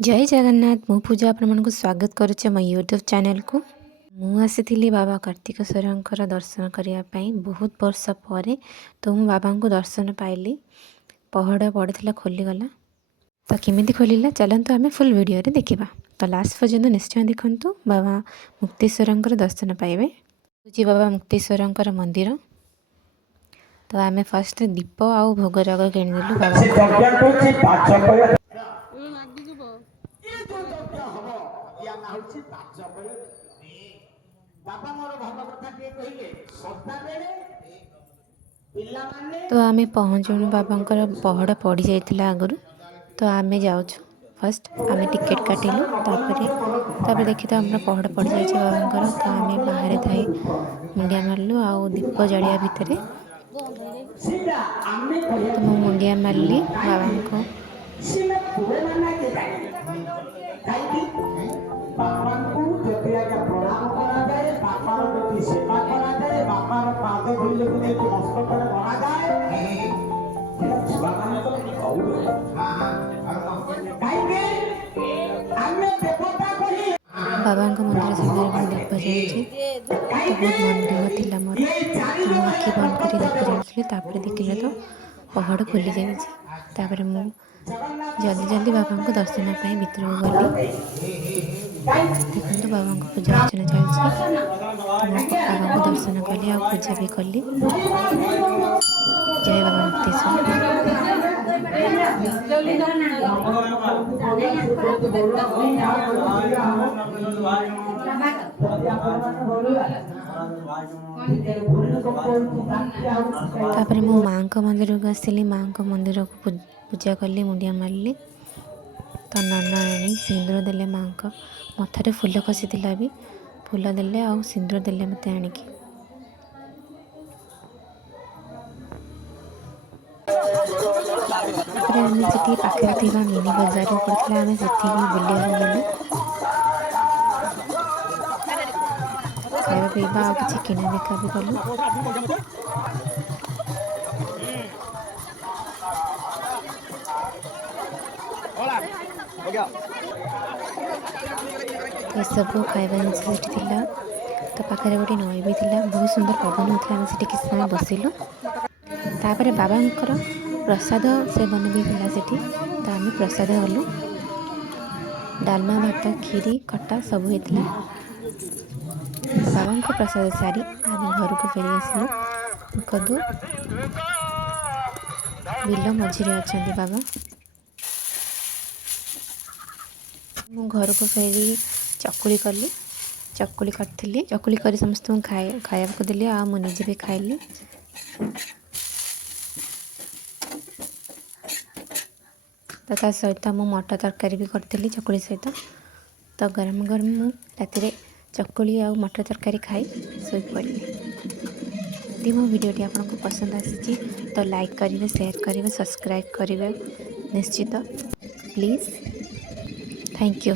जय जगन्नाथ मु पूजा आपण स्वागत करुचे मो यूट्यूब चैनल को मु आसी बाबा कार्तिकेश्वर दर्शन करने बहुत वर्ष पर तो मु बाबा को दर्शन पाइली। पहड़ पड़ता खोलीगला तो केमी खोलला चलतु आम फुल वीडियो देखा। तो लास्ट पर्यंत निश्चय देखु बाबा मुक्तेश्वर दर्शन पाइबे। जी बाबा मुक्तेश्वर मंदिर तो आम फर्स्ट दीप आउ भोग जग किणदेलु बाबा तो आम पहुँचु बाबा पहड़ पड़ जाता आगु तो आम जाऊँ फर्स्ट आम टिकेट काटिलु तापर देखी तो आम पहड़ पड़ जाए बाबा तो आम बाहर थाई मुंडिया मारलु आउ दीप जलिया भितर तो मु मुंडिया मारली बाबा को बाबा मंदिर सामने दीप जलुची तो बहुत मन दुख थी मोर तो मु आखि बंद कर दीप जलुची देखिले तो पहाड़ खोली जापर मु जल्दी जल्दी बाबा को दर्शन भीतर को गली। देखो बाबा को पूजा अर्चना चलती तो बाबा को दर्शन कली आ पूजा भी कली। जय बाबा मुक्तेश्वर। तापर मो माँ को मंदिर को आसली माँ को मंदिर को पूजा कली मुंडिया मारली तो नना आनी सिंदूर देले माँ को मथारे फूल खसी भी फूल देले आ सिंदूर देले मत आणिकी आम से पाखे मिनी बजार पड़ता आम से बुलिया गलु खावा पीवा आ कि किना बिका भी कलु। ये सब खाଇବା ଜିନିଷ ସେଠି ଥିଲା तो पाखे गोटे नई भी था बहुत सुंदर पवन होता आम से किसी समय बसिलु तापर बाबांकर प्रसाद सेवन भी था सेठी तो आम प्रसाद गलु डालमा भात खीरी खट्टा सब होता बाबा को प्रसाद सारी आम घर को फेरी आसलु कदू बिल मझे अच्छा बाबा मु घर को फेरी चकुली कली चकुली करी चकुली कर समस्त खाया को देली आ मु निजे भी खाइली। तो ता सहित मु मटर तरकारी भी करी चकुली सहित तो गरम गरम मु राति चकुली आ मटर तरकारी खाई शोई पड़ी। यदि मो वीडियोटी आपको पसंद आसी तो लाइक करेंगे शेयर करेंगे सब्सक्राइब करेंगे निश्चित प्लीज़। Thank you.